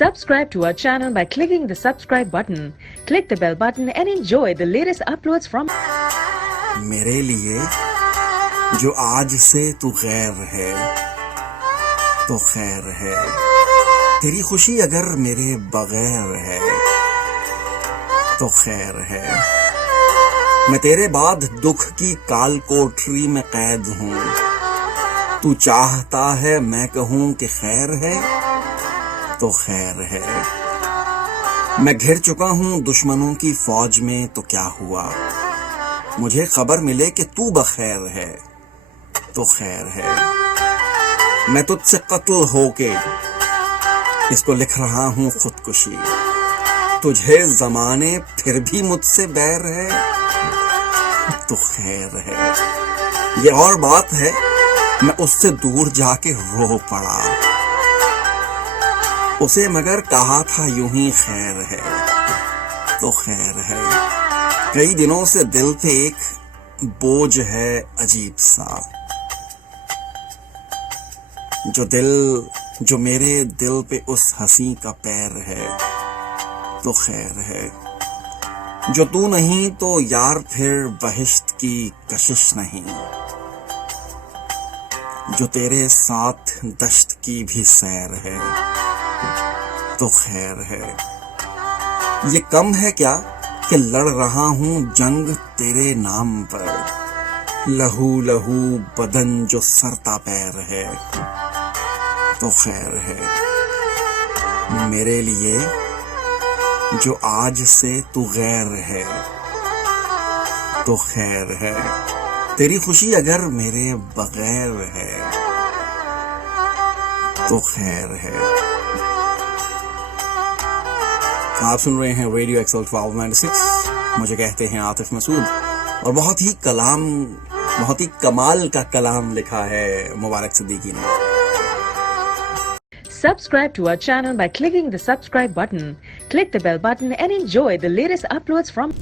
Subscribe to our channel by clicking the subscribe button. Click the bell button and enjoy the latest uploads from मेरे लिए जो आज से तू गैर है तो खैर है, तेरी खुशी अगर मेरे बगैर है तो खैर है। मैं तेरे बाद दुख की काल कोठरी में कैद हूँ, तू चाहता है मैं कहूँ कि खैर है तो खैर है। मैं घिर चुका हूँ दुश्मनों की फौज में तो क्या हुआ, मुझे खबर मिले कि तू बखैर है तो खैर है। मैं तुझसे कत्ल होके इसको लिख रहा हूँ खुदकुशी, तुझे जमाने फिर भी मुझसे बैर है तो खैर है। ये और बात है मैं उससे दूर जाके रो पड़ा, उसे मगर कहा था यूं ही खैर है तो खैर है। कई दिनों से दिल पे एक बोझ है अजीब सा, जो मेरे दिल पे उस हंसी का पैर है तो खैर है। जो तू नहीं तो यार फिर बहिश्त की कशिश नहीं, जो तेरे साथ दश्त की भी सैर है तो खैर है। ये कम है क्या कि लड़ रहा हूँ जंग तेरे नाम पर, लहू लहू बदन जो सरता पैर है तो खैर है। मेरे लिए जो आज से तू गैर है तो खैर है, तेरी खुशी अगर मेरे बगैर है तो खैर है। आप सुन रहे हैं रेडियो एक्सल 1296, मुझे कहते हैं आतिफ मसूद, और बहुत ही कमाल का कलाम लिखा है मुबारक सिद्दीकी ने। Subscribe to our channel by clicking the subscribe button. Click the bell button and enjoy the latest uploads from